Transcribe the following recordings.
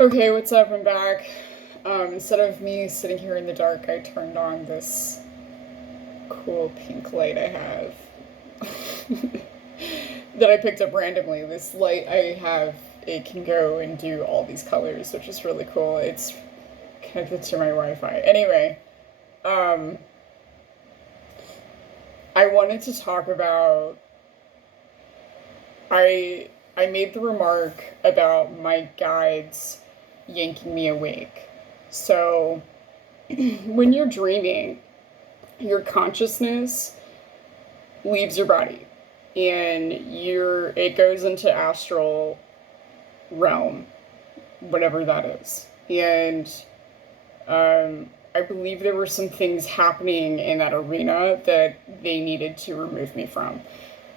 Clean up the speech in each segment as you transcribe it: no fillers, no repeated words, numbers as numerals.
Okay, what's up? I'm back. Instead of me sitting here in the dark, I turned on this cool pink light I have that I picked up randomly. This light I have, it can go and do all these colors, which is really cool. It's connected to my Wi-Fi. Anyway, um, I wanted to talk about I I made the remark about my guides yanking me awake. So when you're dreaming, your consciousness leaves your body and it goes into astral realm, whatever that is. And I believe there were some things happening in that arena that they needed to remove me from.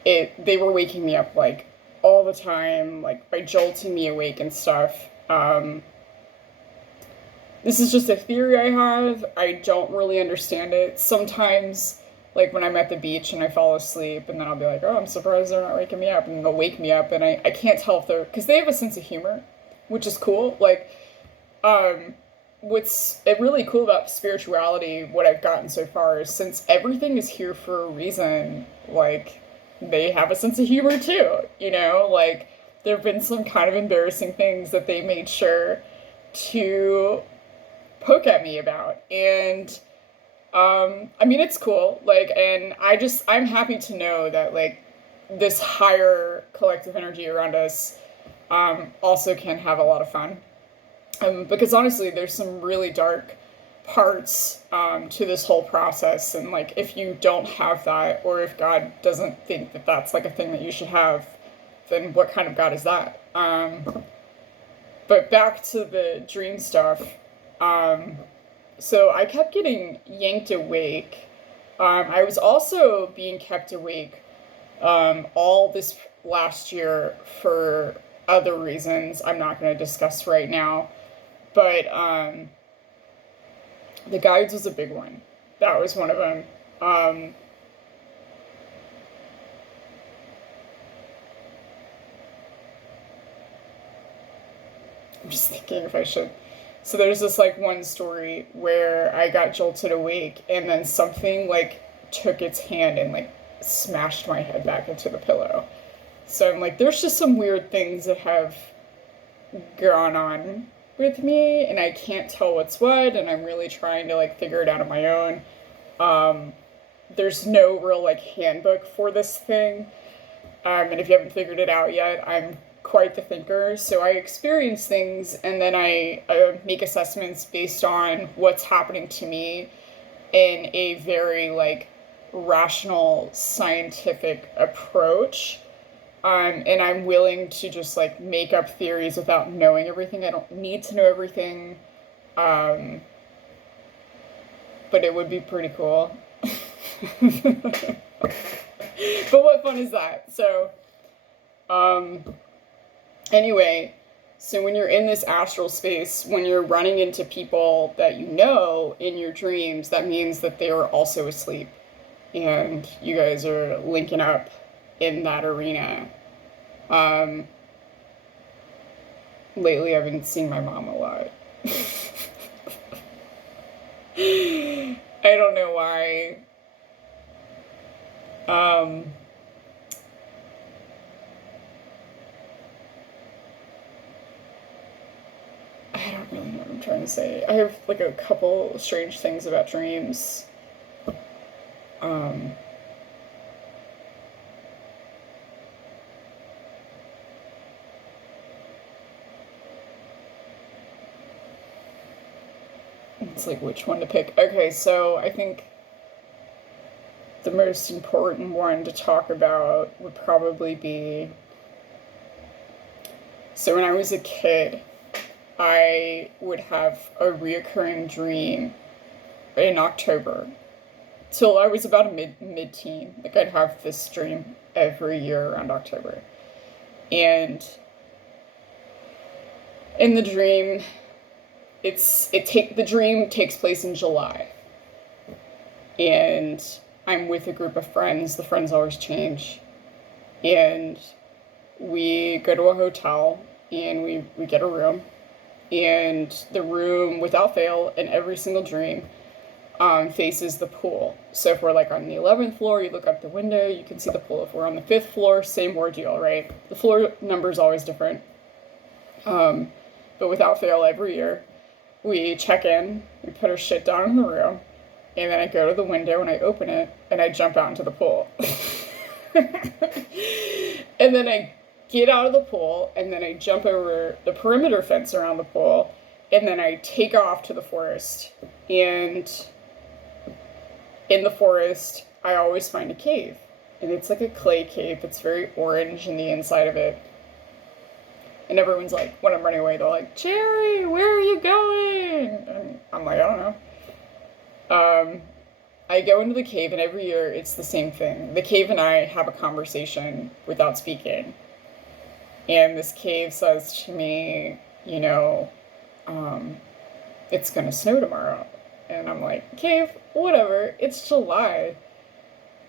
They were waking me up like all the time, like by jolting me awake and stuff. This is just a theory I have. I don't really understand it. Sometimes, like when I'm at the beach and I fall asleep, and then I'll be like, oh, I'm surprised they're not waking me up. And they'll wake me up, and I can't tell if they're. Because they have a sense of humor, which is cool. Um, what's really cool about spirituality, what I've gotten so far, is since everything is here for a reason, like, they have a sense of humor too, you know? Like, there have been some kind of embarrassing things that they made sure to poke at me about. And I mean, it's cool. Like, and I'm happy to know that, like, this higher collective energy around us also can have a lot of fun. Because honestly, there's some really dark parts to this whole process. And, like, if you don't have that, or if God doesn't think that that's, like, a thing that you should have, then what kind of God is that? But back to the dream stuff. Um, so I kept getting yanked awake. I was also being kept awake all this last year for other reasons I'm not going to discuss right now. But the guides was a big one. That was one of them. Um, I'm just thinking if I should. So there's this like one story where I got jolted awake and then something like took its hand and like smashed my head back into the pillow. So I'm like, there's just some weird things that have gone on with me and I can't tell what's what and I'm really trying to like figure it out on my own. Um, there's no real like handbook for this thing. And if you haven't figured it out yet, I'm quite the thinker. So I experience things and then I make assessments based on what's happening to me in a very like rational, scientific approach. And I'm willing to just like make up theories without knowing everything. I don't need to know everything. Um, but it would be pretty cool. But what fun is that? So, um, anyway, so when you're in this astral space, when you're running into people that you know in your dreams, that means that they are also asleep. And you guys are linking up in that arena. Um, lately, I've been seeing my mom a lot. I don't know why. Um, I don't really know what I'm trying to say. I have like a couple strange things about dreams. Um, it's like which one to pick. Okay, so I think the most important one to talk about would probably be, so when I was a kid, I would have a reoccurring dream in October till I was about a mid-teen. Like I'd have this dream every year around October. And in the dream, the dream takes place in July. And I'm with a group of friends. The friends always change. And we go to a hotel and we get a room And the room, without fail, in every single dream, faces the pool. So if we're like on the 11th floor, you look out the window, you can see the pool. If we're on the 5th floor, same ordeal, right? The floor number is always different. But without fail, every year, we check in, we put our shit down in the room, and then I go to the window and I open it and I jump out into the pool. And then I get out of the pool and then I jump over the perimeter fence around the pool and then I take off to the forest. And in the forest, I always find a cave. And it's like a clay cave. It's very orange in the inside of it. And everyone's like, when I'm running away, they're like, Cherry, where are you going? And I'm like, I don't know. I go into the cave, and every year it's the same thing. The cave and I have a conversation without speaking. And this cave says to me, you know, it's gonna snow tomorrow. And I'm like, cave, whatever, it's July.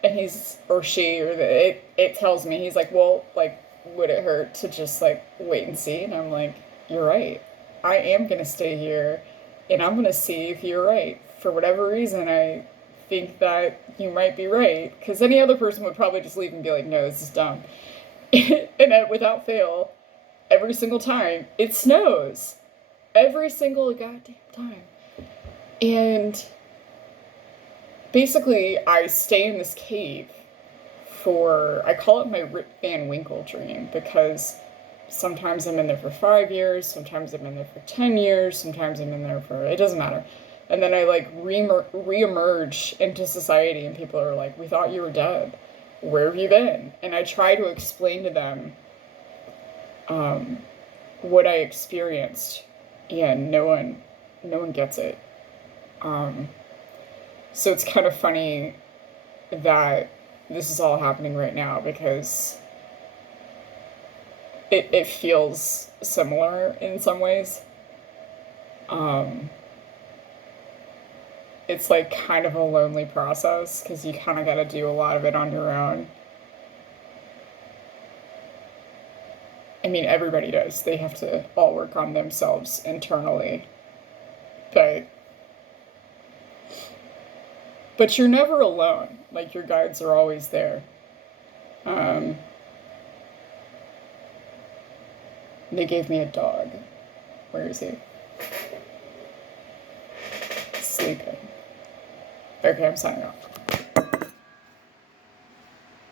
And he's, or she, or it tells me, he's like, well, like, would it hurt to just, like, wait and see? And I'm like, you're right. I am gonna stay here, and I'm gonna see if you're right. For whatever reason, I think that you might be right. Because any other person would probably just leave and be like, no, this is dumb. And without fail, every single time, it snows. Every single goddamn time. And basically, I stay in this cave for, I call it my Rip Van Winkle dream, because sometimes I'm in there for 5 years, sometimes I'm in there for 10 years, sometimes I'm in there for, it doesn't matter. And then I like re-emerge into society, and people are like, we thought you were dead. Where have you been? And I try to explain to them what I experienced, and no one gets it. So it's kind of funny that this is all happening right now, because it feels similar in some ways. It's like kind of a lonely process, because you kind of got to do a lot of it on your own. I mean, everybody does. They have to all work on themselves internally. But you're never alone. Like, your guides are always there. They gave me a dog. Where is he? Sleeping. Okay, I'm signing off.